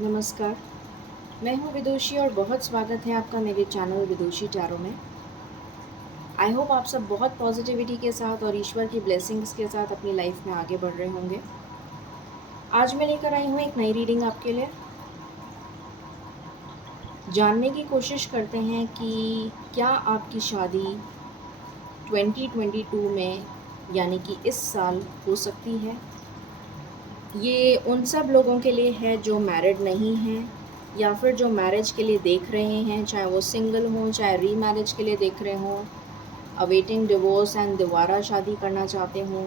नमस्कार, मैं हूँ विदुषी और बहुत स्वागत है आपका मेरे चैनल विदुषी टैरो में। आई होप आप सब बहुत पॉजिटिविटी के साथ और ईश्वर की ब्लेसिंग्स के साथ अपनी लाइफ में आगे बढ़ रहे होंगे। आज मैं लेकर आई हूँ एक नई रीडिंग आपके लिए। जानने की कोशिश करते हैं कि क्या आपकी शादी 2022 में यानी कि इस साल हो सकती है। ये उन सब लोगों के लिए है जो मैरिड नहीं हैं या फिर जो मैरिज के लिए देख रहे हैं, चाहे वो सिंगल हों, चाहे रीमैरिज के लिए देख रहे हों, अवेटिंग डिवोर्स एंड दोबारा शादी करना चाहते हों।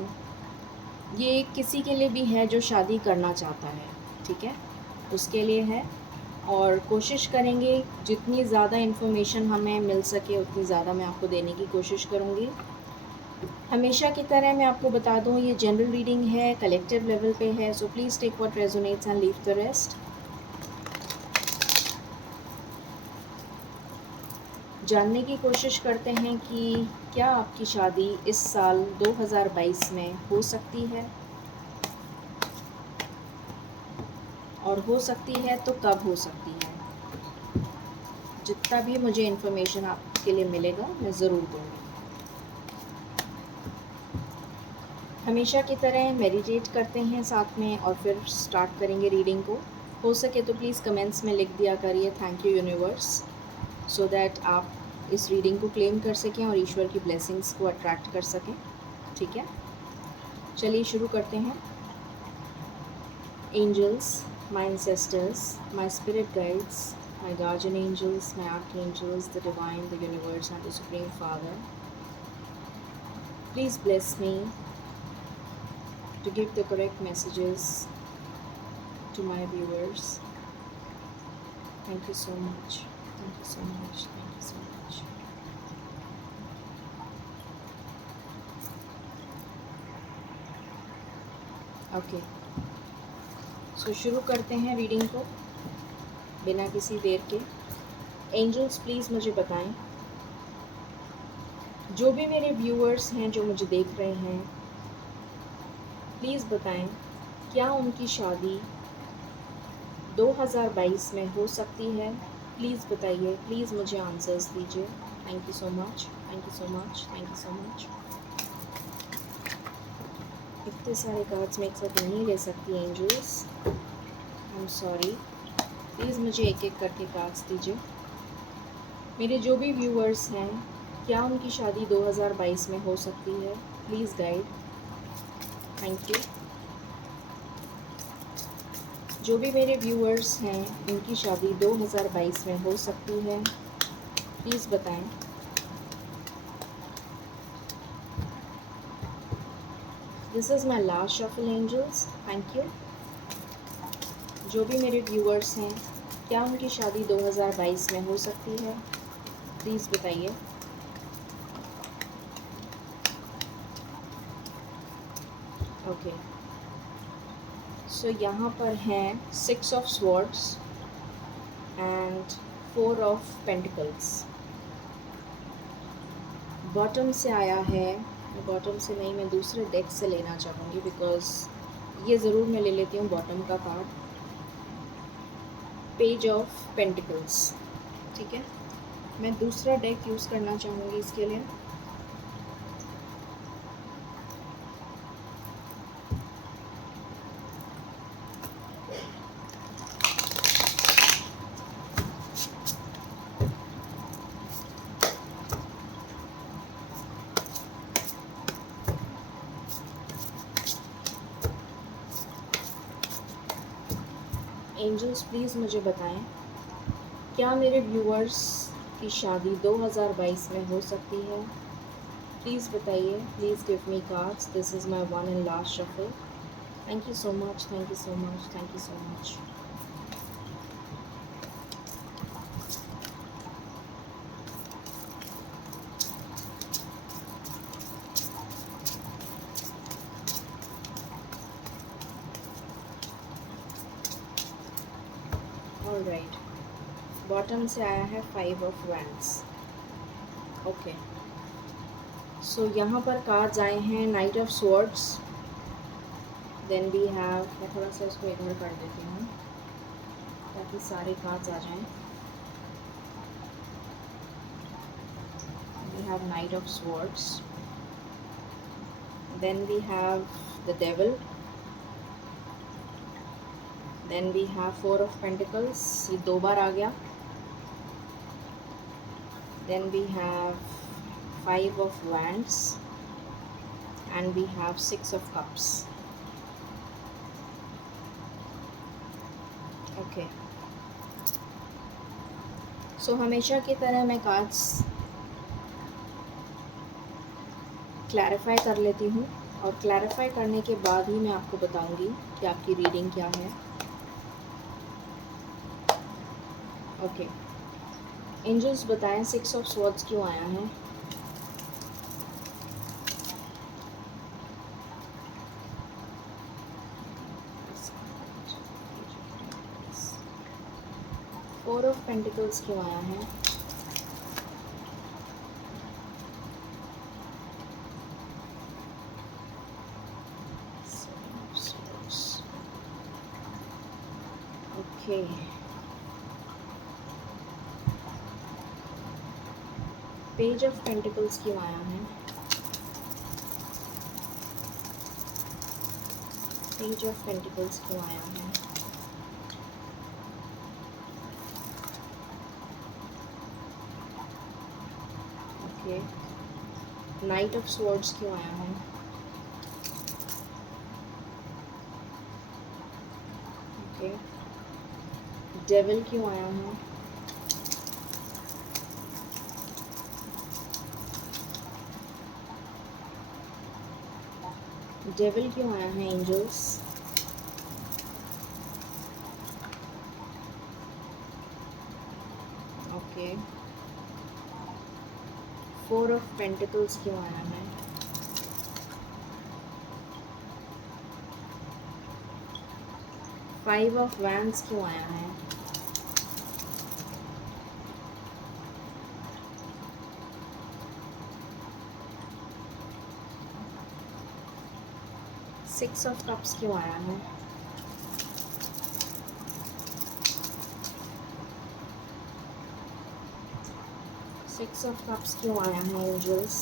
ये किसी के लिए भी है जो शादी करना चाहता है, ठीक है, उसके लिए है। और कोशिश करेंगे जितनी ज़्यादा इन्फॉर्मेशन हमें मिल सके उतनी ज़्यादा मैं आपको देने की कोशिश करूँगी। हमेशा की तरह मैं आपको बता दूँ, ये जनरल रीडिंग है, कलेक्टिव लेवल पे है, so please take what resonates and leave the rest. जानने की कोशिश करते हैं कि क्या आपकी शादी इस साल 2022 में हो सकती है, और हो सकती है तो कब हो सकती है। जितना भी मुझे इन्फॉर्मेशन आपके लिए मिलेगा मैं ज़रूर दूँगी। हमेशा की तरह मेडिटेट करते हैं साथ में और फिर स्टार्ट करेंगे रीडिंग को। हो सके तो प्लीज़ कमेंट्स में लिख दिया करिए thank you universe, so that आप इस रीडिंग को क्लेम कर सकें और ईश्वर की ब्लेसिंग्स को अट्रैक्ट कर सकें, ठीक है। चलिए शुरू करते हैं। Angels, my ancestors, my spirit guides, my guardian angels, my archangels, the divine, the universe, and the Supreme Father, please bless me to give the correct messages to my viewers. Thank you so much. Thank you so much. Thank you so much. Okay, so शुरू करते हैं reading को बिना किसी देर के। Angels please मुझे बताएं, जो भी मेरे व्यूअर्स हैं जो मुझे देख रहे हैं, प्लीज़ बताएं क्या उनकी शादी 2022 में हो सकती है। प्लीज़ बताइए, प्लीज़ मुझे आंसर्स दीजिए। Thank you so much, thank you so much, thank you so much. इतने सारे कार्ड्स मैं एक साथ नहीं ले सकती angels, I am sorry. Please मुझे एक एक करके कार्ड्स दीजिए। मेरे जो भी व्यूअर्स हैं, क्या उनकी शादी 2022 में हो सकती है, प्लीज़ गाइड। Thank you. जो भी मेरे व्यूअर्स हैं उनकी शादी 2022 में हो सकती है, प्लीज़ बताएं। This is my last shuffle angels, thank you. जो भी मेरे व्यूअर्स हैं, क्या उनकी शादी 2022 में हो सकती है, प्लीज़ बताइए। ओके, सो यहाँ पर हैं 6 of swords and 4 of pentacles. Bottom से आया है, बॉटम से नहीं, मैं दूसरे डेक से लेना चाहूँगी बिकॉज़ ये ज़रूर मैं ले लेती हूँ बॉटम का कार्ड। पेज ऑफ पेंटिकल्स, ठीक है। मैं दूसरा डेक यूज़ करना चाहूँगी इसके लिए। एंजल्स प्लीज़ मुझे बताएं, क्या मेरे व्यूअर्स की शादी 2022 में हो सकती है, प्लीज़ बताइए। Please give me cards, this is my one and last shuffle. Thank you so much, thank you so much, thank you so much. Alright, bottom से आया है 5 ऑफ वैंड्स। ओके, सो यहाँ पर कार्ड्स आए हैं knight of swords, then we have, मैं थोड़ा सा इसको इग्नोर कर देती हूँ, ताकि सारे कार्ड्स आ जाएं। We have Knight of Swords, then we have the Devil, then we have Four of Pentacles, ये 2 बार आ गया, then we have Five of Wands and we have Six of Cups. Okay, so हमेशा की तरह मैं cards clarify कर लेती हूँ और क्लैरिफाई करने के बाद ही मैं आपको बताऊँगी कि आपकी रीडिंग क्या है। ओके, एंजल्स बताएं सिक्स ऑफ स्वॉर्ड्स क्यों आया है। फोर ऑफ पेंटिकल्स क्यों आया है। ओके, पेज ऑफ पेंटिकल्स क्यों आया है। पेज ऑफ पेंटिकल्स क्यों आया है। ओके, नाइट ऑफ स्वॉर्ड्स क्यों आया है। ओके, डेविल क्यों आया है। डेविल क्यों आया है angels. Okay, four of pentacles क्यों आया है। फाइव ऑफ वैंड्स क्यों आया है। सिक्स ऑफ कप्स क्यों आया है। सिक्स ऑफ कप्स क्यों आया है एंजल्स।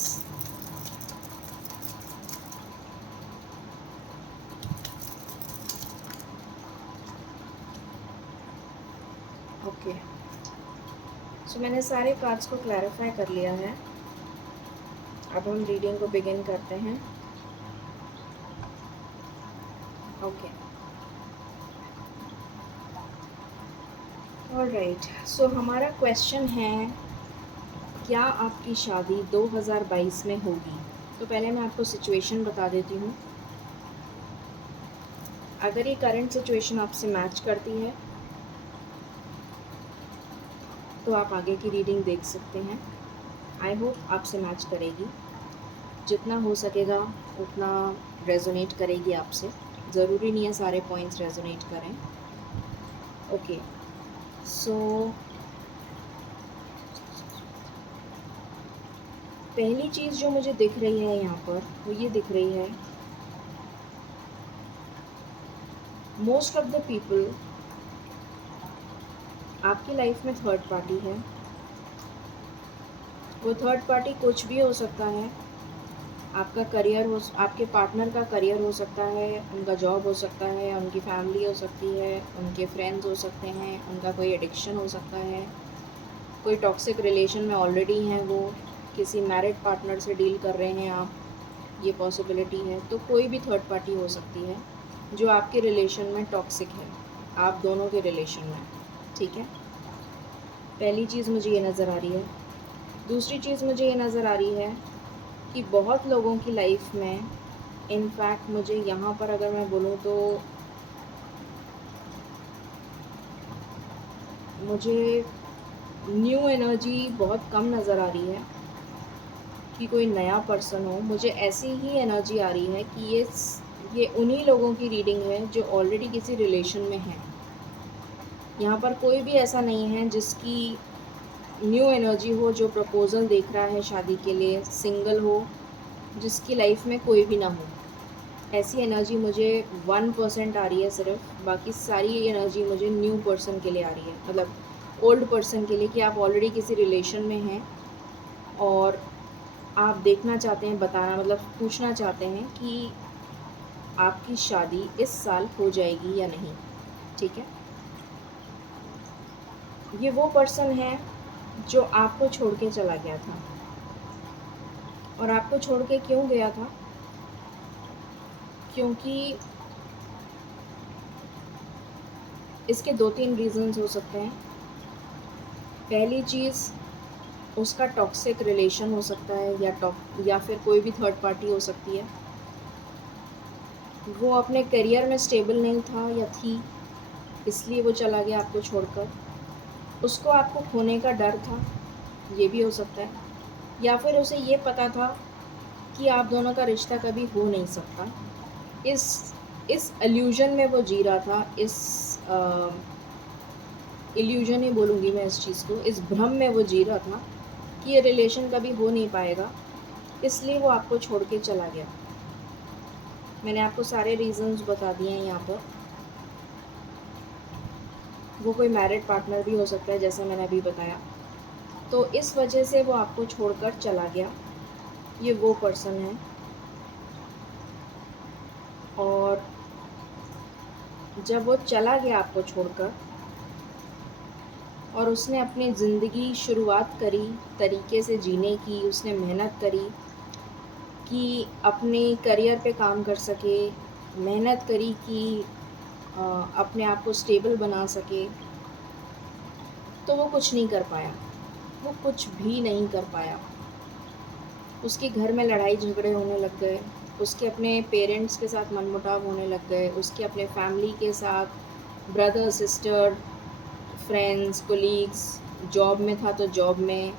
ओके, सो मैंने सारे कार्ड्स को क्लैरिफाई कर लिया है। अब हम रीडिंग को बिगिन करते हैं। ओके, ऑलराइट, सो हमारा क्वेश्चन है क्या आपकी शादी 2022 में होगी। तो पहले मैं आपको सिचुएशन बता देती हूँ। अगर ये करंट सिचुएशन आपसे मैच करती है तो आप आगे की रीडिंग देख सकते हैं। आई होप आपसे मैच करेगी, जितना हो सकेगा उतना रेजोनेट करेगी आपसे। ज़रूरी नहीं है सारे पॉइंट्स रेजोनेट करें। ओके, सो पहली चीज़ जो मुझे दिख रही है यहाँ पर वो ये दिख रही है, मोस्ट ऑफ द पीपल आपकी लाइफ में थर्ड पार्टी है। वो थर्ड पार्टी कुछ भी हो सकता है। आपका करियर हो, आपके पार्टनर का करियर हो सकता है, उनका जॉब हो सकता है, उनकी फैमिली हो सकती है, उनके फ्रेंड्स हो सकते हैं, उनका कोई एडिक्शन हो सकता है, कोई टॉक्सिक रिलेशन में ऑलरेडी हैं, वो किसी मैरिड पार्टनर से डील कर रहे हैं आप, ये पॉसिबिलिटी है। तो कोई भी थर्ड पार्टी हो सकती है जो आपके रिलेशन में टॉक्सिक है, आप दोनों के रिलेशन में। ठीक है, पहली चीज़ मुझे ये नज़र आ रही है। दूसरी चीज़ मुझे ये नज़र आ रही है कि बहुत लोगों की लाइफ में, इनफैक्ट मुझे यहाँ पर अगर मैं बोलूँ तो मुझे न्यू एनर्जी बहुत कम नज़र आ रही है कि कोई नया पर्सन हो। मुझे ऐसी ही एनर्जी आ रही है कि ये उन्हीं लोगों की रीडिंग है जो ऑलरेडी किसी रिलेशन में हैं। यहाँ पर कोई भी ऐसा नहीं है जिसकी न्यू एनर्जी हो, जो प्रपोज़ल देख रहा है शादी के लिए, सिंगल हो, जिसकी लाइफ में कोई भी ना हो। ऐसी एनर्जी मुझे 1% आ रही है सिर्फ, बाकी सारी एनर्जी मुझे न्यू पर्सन के लिए आ रही है, मतलब ओल्ड पर्सन के लिए, कि आप ऑलरेडी किसी रिलेशन में हैं और आप देखना चाहते हैं, बताना मतलब पूछना चाहते हैं कि आपकी शादी इस साल हो जाएगी या नहीं। ठीक है, ये वो पर्सन है जो आपको छोड़ के चला गया था। और आपको छोड़ के क्यों गया था? क्योंकि इसके 2-3 रीज़न्स हो सकते हैं। पहली चीज़, उसका टॉक्सिक रिलेशन हो सकता है, या फिर कोई भी थर्ड पार्टी हो सकती है। वो अपने करियर में स्टेबल नहीं था या थी, इसलिए वो चला गया आपको छोड़कर। उसको आपको खोने का डर था, ये भी हो सकता है। या फिर उसे ये पता था कि आप दोनों का रिश्ता कभी हो नहीं सकता। इस इल्यूज़न में वो जी रहा था, इल्यूज़न ही बोलूँगी मैं इस चीज़ को, इस भ्रम में वो जी रहा था कि ये रिलेशन कभी हो नहीं पाएगा, इसलिए वो आपको छोड़ के चला गया। मैंने आपको सारे रीज़न्स बता दिए हैं यहाँ पर। वो कोई मैरिड पार्टनर भी हो सकता है, जैसे मैंने अभी बताया। तो इस वजह से वो आपको छोड़कर चला गया, ये वो पर्सन है। और जब वो चला गया आपको छोड़कर और उसने अपनी ज़िंदगी शुरुआत करी तरीके से जीने की, उसने मेहनत करी कि अपने करियर पे काम कर सके, मेहनत करी कि अपने आप को स्टेबल बना सके, तो वो कुछ नहीं कर पाया, वो कुछ भी नहीं कर पाया। उसके घर में लड़ाई झगड़े होने लग गए, उसके अपने पेरेंट्स के साथ मनमुटाव होने लग गए, उसके अपने फैमिली के साथ, brother sister, friends, colleagues, job में था तो जॉब में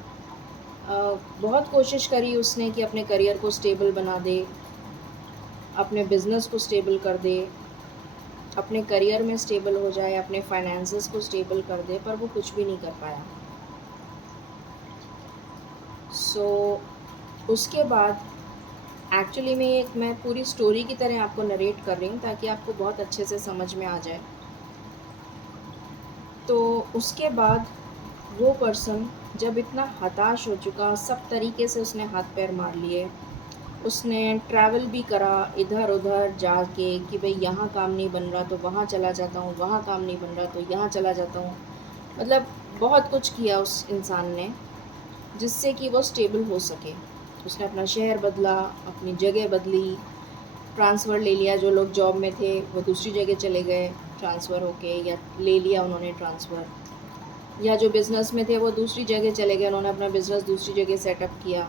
बहुत कोशिश करी उसने कि अपने करियर को स्टेबल बना दे, अपने बिज़नेस को स्टेबल कर दे, अपने करियर में स्टेबल हो जाए, अपने फाइनेंसेस को स्टेबल कर दे, पर वो कुछ भी नहीं कर पाया। उसके बाद एक्चुअली मैं पूरी स्टोरी की तरह आपको नरेट कर रही हूँ ताकि आपको बहुत अच्छे से समझ में आ जाए। तो उसके बाद वो पर्सन जब इतना हताश हो चुका, सब तरीके से उसने हाथ पैर मार लिए, उसने ट्रैवल भी करा इधर-उधर जाके कि भई यहाँ काम नहीं बन रहा तो वहाँ चला जाता हूँ, वहाँ काम नहीं बन रहा तो यहाँ चला जाता हूँ। मतलब बहुत कुछ किया उस इंसान ने, जिससे कि वो स्टेबल हो सके। उसने अपना शहर बदला, अपनी जगह बदली, ट्रांसफ़र ले लिया, जो लोग जॉब में थे वो दूसरी जगह चले गए ट्रांसफ़र होके, या ले लिया उन्होंने ट्रांसफ़र, या जो बिज़नेस में थे वो दूसरी जगह चले गए, उन्होंने अपना बिज़नेस दूसरी जगह सेटअप किया।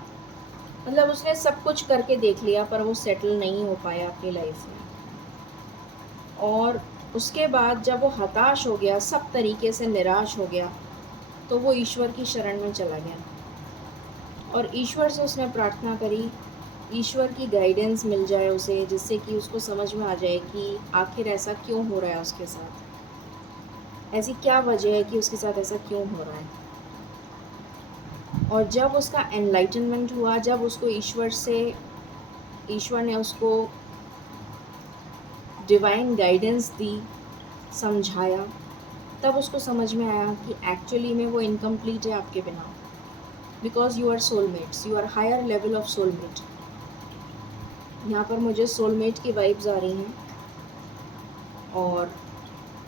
मतलब उसने सब कुछ करके देख लिया, पर वो सेटल नहीं हो पाया अपनी लाइफ में। और उसके बाद जब वो हताश हो गया, सब तरीके से निराश हो गया, तो वो ईश्वर की शरण में चला गया और ईश्वर से उसने प्रार्थना करी, ईश्वर की गाइडेंस मिल जाए उसे, जिससे कि उसको समझ में आ जाए कि आखिर ऐसा क्यों हो रहा है उसके साथ, ऐसी क्या वजह है कि उसके साथ ऐसा क्यों हो रहा है। और जब उसका एनलाइटनमेंट हुआ, जब उसको ईश्वर ने उसको डिवाइन गाइडेंस दी, समझाया, तब उसको समझ में आया कि एक्चुअली में वो इनकम्प्लीट है आपके बिना, because you are soulmates, you are higher level of soulmate. यहाँ पर मुझे सोलमेट की वाइब्स आ रही हैं, और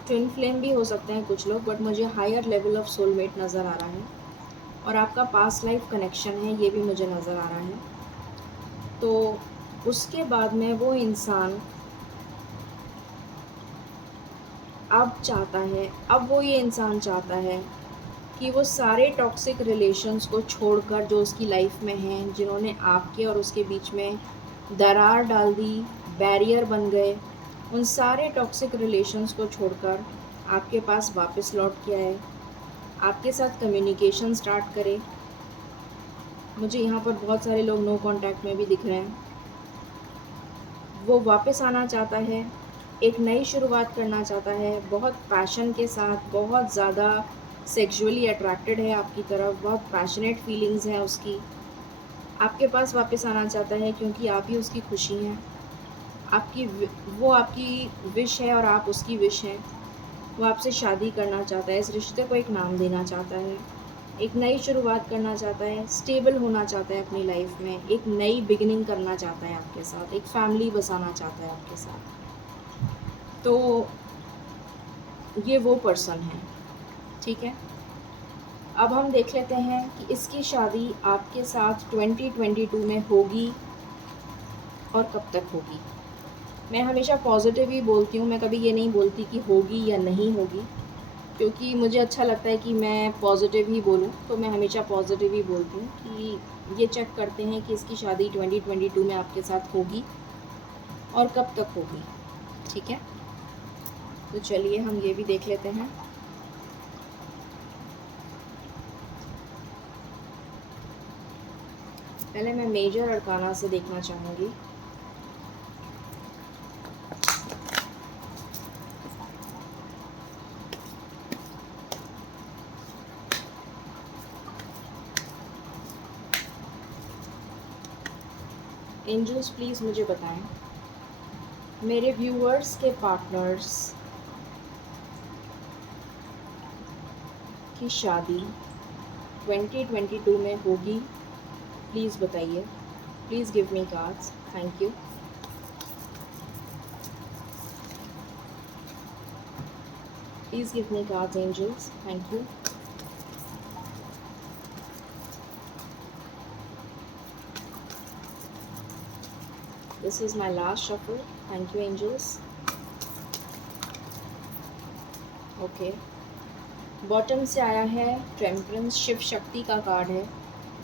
ट्विन फ्लेम भी हो सकते हैं कुछ लोग, बट मुझे हायर लेवल ऑफ सोलमेट नज़र आ रहा है। और आपका पास्ट लाइफ कनेक्शन है, ये भी मुझे नज़र आ रहा है। तो उसके बाद में वो इंसान अब वो ये इंसान चाहता है कि वो सारे टॉक्सिक रिलेशंस को छोड़कर, जो उसकी लाइफ में हैं, जिन्होंने आपके और उसके बीच में दरार डाल दी, बैरियर बन गए, उन सारे टॉक्सिक रिलेशंस को छोड़कर आपके पास वापस लौट के आए, आपके साथ कम्युनिकेशन स्टार्ट करे। मुझे यहाँ पर बहुत सारे लोग नो कांटेक्ट में भी दिख रहे हैं। वो वापस आना चाहता है, एक नई शुरुआत करना चाहता है, बहुत पैशन के साथ, बहुत ज़्यादा सेक्सुअली अट्रैक्टेड है आपकी तरफ, बहुत पैशनेट फीलिंग्स हैं उसकी, आपके पास वापस आना चाहता है क्योंकि आप ही उसकी खुशी हैं। वो आपकी विश है और आप उसकी विश हैं। वो आपसे शादी करना चाहता है, इस रिश्ते को एक नाम देना चाहता है, एक नई शुरुआत करना चाहता है, स्टेबल होना चाहता है अपनी लाइफ में, एक नई बिगिनिंग करना चाहता है आपके साथ, एक फैमिली बसाना चाहता है आपके साथ। तो ये वो पर्सन है, ठीक है। अब हम देख लेते हैं कि इसकी शादी आपके साथ 2022 में होगी और कब तक होगी। मैं हमेशा पॉजिटिव ही बोलती हूँ, मैं कभी ये नहीं बोलती कि होगी या नहीं होगी, क्योंकि मुझे अच्छा लगता है कि मैं पॉजिटिव ही बोलूँ, तो मैं हमेशा पॉजिटिव ही बोलती हूँ कि ये चेक करते हैं कि इसकी शादी 2022 में आपके साथ होगी और कब तक होगी, ठीक है। तो चलिए हम ये भी देख लेते हैं। पहले मैं मेजर अरकाना से देखना चाहूँगी। एंजल्स प्लीज़ मुझे बताएं मेरे व्यूअर्स के पार्टनर्स की शादी 2022 में होगी। प्लीज़ बताइए, please give me cards, thank you. Please give me cards angels, thank you. This is my last shuffle, thank you angels. Okay, bottom से आया है टेम्परेंस, शिव शक्ति का कार्ड है,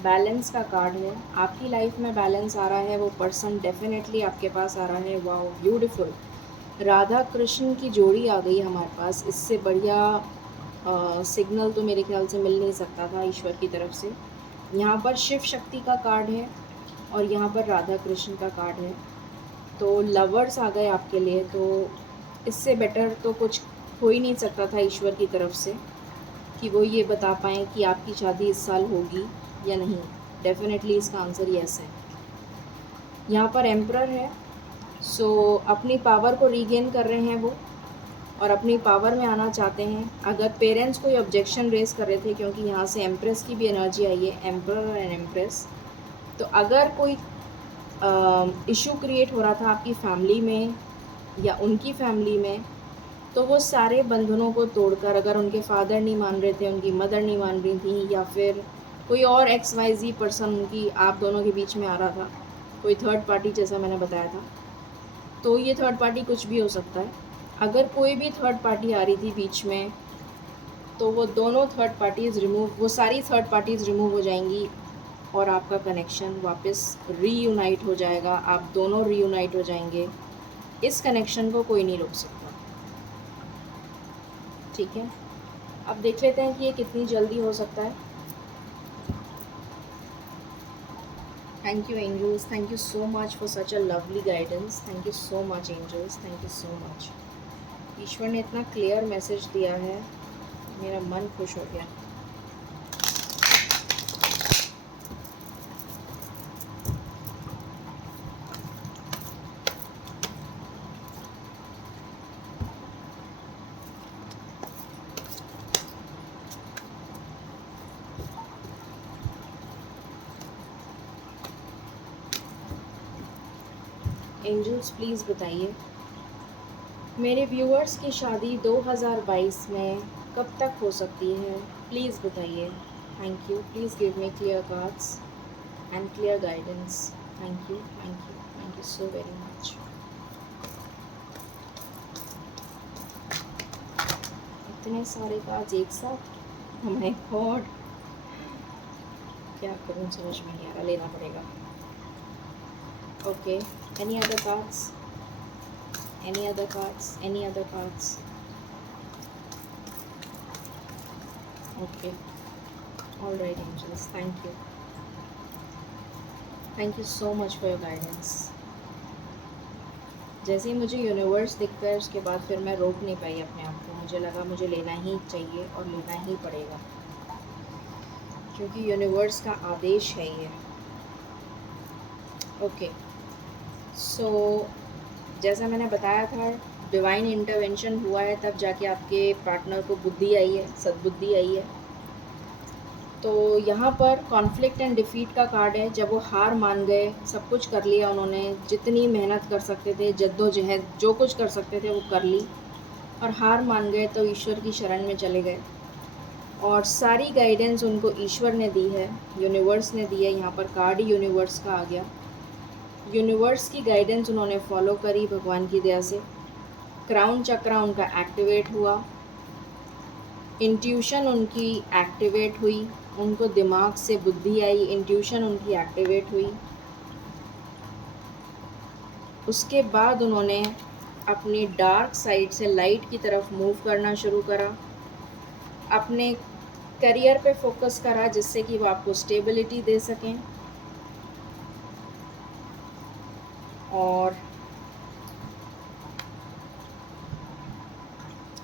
बैलेंस का कार्ड है। आपकी लाइफ में बैलेंस आ रहा है, वो पर्सन डेफिनेटली आपके पास आ रहा है। वाओ ब्यूटीफुल, राधा कृष्ण की जोड़ी आ गई हमारे पास। इससे बढ़िया सिग्नल तो मेरे ख्याल से मिल नहीं सकता था ईश्वर की तरफ से। यहाँ पर शिव शक्ति का कार्ड है और यहाँ पर राधा कृष्ण का कार्ड है। तो लवर्स आ गए आपके लिए, तो इससे बेटर तो कुछ हो ही नहीं सकता था ईश्वर की तरफ से कि वो ये बता पाएँ कि आपकी शादी इस साल होगी या नहीं। डेफिनेटली इसका आंसर यस है। यहाँ पर एम्परर है, सो अपनी पावर को रीगेन कर रहे हैं वो और अपनी पावर में आना चाहते हैं। अगर पेरेंट्स कोई ऑब्जेक्शन रेस कर रहे थे, क्योंकि यहाँ से एम्प्रेस की भी एनर्जी आई है, एम्परर एंड एम्प्रेस, तो अगर कोई इशू क्रिएट हो रहा था आपकी फैमिली में या उनकी फैमिली में, तो वो सारे बंधनों को तोड़कर, अगर उनके फादर नहीं मान रहे थे, उनकी मदर नहीं मान रही थी, या फिर कोई और XYZ पर्सन उनकी आप दोनों के बीच में आ रहा था, कोई थर्ड पार्टी जैसा मैंने बताया था, तो ये थर्ड पार्टी कुछ भी हो सकता है। अगर कोई भी थर्ड पार्टी आ रही थी बीच में, तो वो दोनों थर्ड पार्टीज़ रिमूव, वो सारी थर्ड पार्टीज़ रिमूव हो जाएंगी और आपका कनेक्शन वापस रीयूनाइट हो जाएगा। आप दोनों रीयूनाइट हो जाएंगे। इस कनेक्शन को कोई नहीं रोक सकता, ठीक है। अब देख लेते हैं कि ये कितनी जल्दी हो सकता है। Thank you angels, thank you so much for such a lovely guidance. Thank you so much angels, thank you so much. ईश्वर ने इतना क्लियर मैसेज दिया है, मेरा मन खुश हो गया। एंजल्स प्लीज़ बताइए मेरे व्यूअर्स की शादी 2022 में कब तक हो सकती है। प्लीज़ बताइए, thank you. Please give me clear cards and clear guidance, thank you, thank you, thank you so very much. इतने सारे कार्ड्स एक साथ, ओह माय गॉड, क्या करूँ समझ में नहीं आ रहा, लेना पड़ेगा। Okay, any other cards, any other cards, any other cards? Okay, all right angels, thank you so much for your guidance। जैसे ही मुझे यूनिवर्स दिखता है, उसके बाद फिर मैं रोक नहीं पाई अपने आप को। मुझे लगा मुझे लेना ही चाहिए और लेना ही पड़ेगा, क्योंकि यूनिवर्स का आदेश है ये। ओके, सो जैसा मैंने बताया था, डिवाइन इंटरवेंशन हुआ है, तब जाके आपके पार्टनर को बुद्धि आई है, सद्बुद्धि आई है। तो यहाँ पर कॉन्फ्लिक्ट एंड डिफीट का कार्ड है। जब वो हार मान गए, सब कुछ कर लिया उन्होंने, जितनी मेहनत कर सकते थे, जद्दोजहद जो कुछ कर सकते थे वो कर ली, और हार मान गए तो ईश्वर की शरण में चले गए। और सारी गाइडेंस उनको ईश्वर ने दी है, यूनिवर्स ने दी है। यहाँ पर कार्ड ही यूनिवर्स का आ गया। यूनिवर्स की गाइडेंस उन्होंने फॉलो करी भगवान की दया से। क्राउन चक्रा उनका एक्टिवेट हुआ, इंट्यूशन उनकी एक्टिवेट हुई, उनको दिमाग से बुद्धि आई, इंट्यूशन उनकी एक्टिवेट हुई। उसके बाद उन्होंने अपनी डार्क साइड से लाइट की तरफ मूव करना शुरू करा, अपने करियर पे फोकस करा, जिससे कि वो आपको स्टेबिलिटी दे सकें। और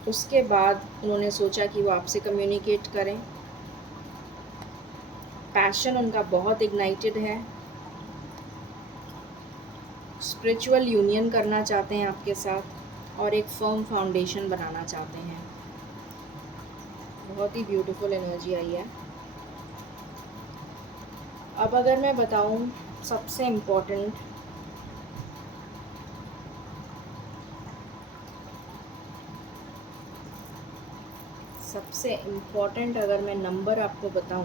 उसके बाद उन्होंने सोचा कि वो आपसे कम्युनिकेट करें। पैशन उनका बहुत इग्नाइटेड है, स्पिरिचुअल यूनियन करना चाहते हैं आपके साथ, और एक फर्म फाउंडेशन बनाना चाहते हैं। बहुत ही ब्यूटीफुल एनर्जी आई है। अब अगर मैं बताऊं सबसे इम्पोर्टेंट अगर मैं नंबर आपको बताऊं,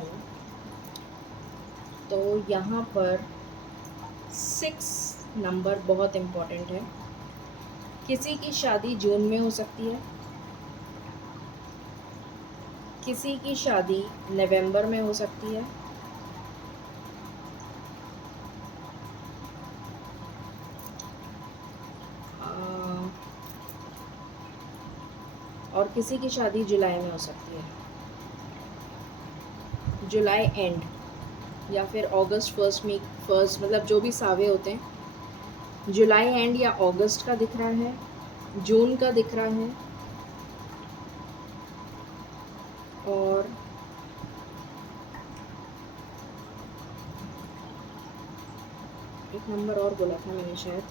तो यहाँ पर 6 नंबर बहुत इम्पोर्टेंट है। किसी की शादी जून में हो सकती है, किसी की शादी नवंबर में हो सकती है, और किसी की शादी जुलाई में हो सकती है। जुलाई एंड या फिर अगस्त फर्स्ट, मतलब जो भी सावे होते हैं, जुलाई एंड या अगस्त का दिख रहा है, जून का दिख रहा है, और एक नंबर और बोला था मैंने शायद,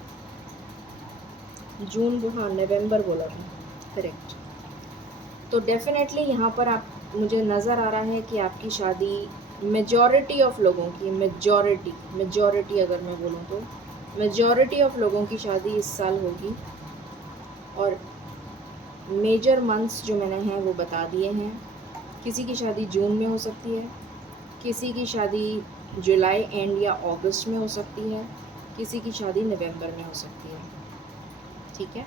जून हाँ नवंबर बोला था, करेक्ट। तो डेफिनेटली यहाँ पर आप मुझे नज़र आ रहा है कि आपकी शादी मेजॉरिटी ऑफ लोगों की, मेजॉरिटी अगर मैं बोलूँ तो मेजॉरिटी ऑफ लोगों की शादी इस साल होगी। और मेजर मंथ्स जो मैंने हैं वो बता दिए हैं। किसी की शादी जून में हो सकती है, किसी की शादी जुलाई एंड या अगस्त में हो सकती है, किसी की शादी नवंबर में हो सकती है। ठीक है,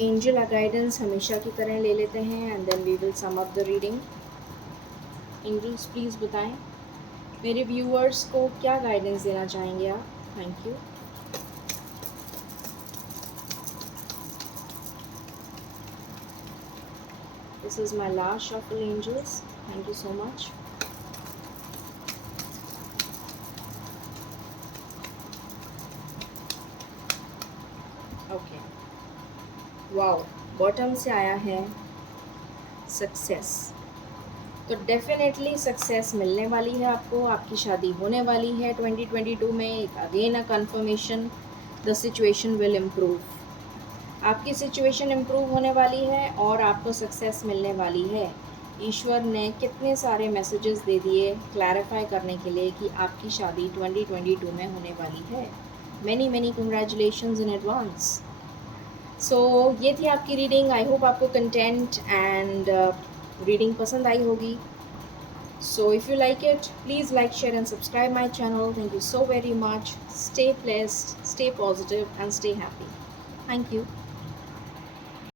एंजल गाइडेंस हमेशा की तरह ले लेते हैं, and then we will sum up the reading. Angels please बताएं मेरे व्यूअर्स को क्या गाइडेंस देना चाहेंगे आप। Thank you. This is my last shuffle angels, thank you so much. Okay, wow, bottom से आया है सक्सेस। तो डेफिनेटली सक्सेस मिलने वाली है आपको, आपकी शादी होने वाली है 2022 में। Again a conformation, the situation will improve. आपकी सिचुएशन इम्प्रूव होने वाली है और आपको सक्सेस मिलने वाली है। ईश्वर ने कितने सारे मैसेजेस दे दिए क्लैरिफाई करने के लिए कि आपकी शादी 2022 में होने वाली है। Many congratulations in advance. So ये थी आपकी रीडिंग। आई होप आपको कंटेंट एंड रीडिंग पसंद आई होगी। So if you like it, please like, share and subscribe my channel. Thank you so very much. Stay blessed, stay positive and stay happy. Thank you.